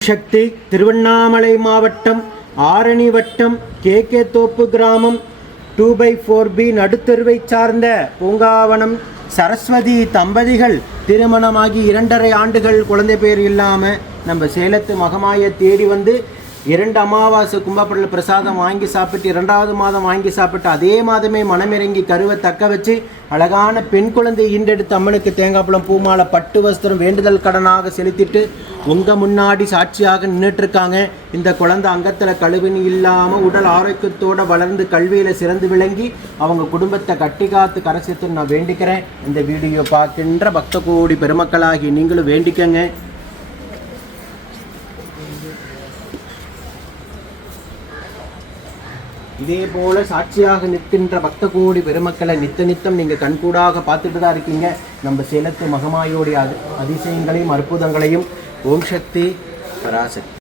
சக்தி திருவண்ணாமலை மாவட்டம் ஆரணி வட்டம் K. K. தோப்பு கிராமம் டூ பை ஃபோர் பி நடுத்தெருவை சார்ந்த பூங்காவனம் சரஸ்வதி தம்பதிகள் திருமணமாகி இரண்டரை ஆண்டுகள் குழந்தை பேர் இல்லாமல் நம்ம சேலத்து மகமாயை தேடி வந்து இரண்டு அமாவாசை கும்பப்படல பிரசாதம் வாங்கி சாப்பிட்டு இரண்டாவது மாதம் வாங்கி சாப்பிட்டு அதே மாதமே மனமிறங்கி கருவை தக்க வச்சு அழகான பெண் குழந்தை ஈண்டெடுத்து அம்மனுக்கு தேங்காய் பழம் பூமாலை பட்டு வஸ்திரம் வேண்டுதல் கடனாக செலுத்திட்டு உங்கள் முன்னாடி சாட்சியாக நின்றுட்டு இருக்காங்க இந்த குழந்தை அங்கத்தில் கழுவினி இல்லாமல் உடல் ஆரோக்கியத்தோடு வளர்ந்து கல்வியில் சிறந்து விளங்கி அவங்க குடும்பத்தை கட்டி காத்து கரசித்து நான் வேண்டிக்கிறேன். இந்த வீடியோ பார்க்கின்ற பக்த கோடி பெருமக்களாகி நீங்களும் வேண்டிக்கங்க. இதே போல சாட்சியாக நிற்கின்ற பக்த கோடி பெருமக்களை நித்த நித்தம் நீங்க கண்கூடாக பார்த்துட்டு தான் இருக்கீங்க. நம்ம சேலத்து மகமாயோடைய அதி- அதிசயங்களையும் அற்புதங்களையும் ओम शक्ति पराशक्ति।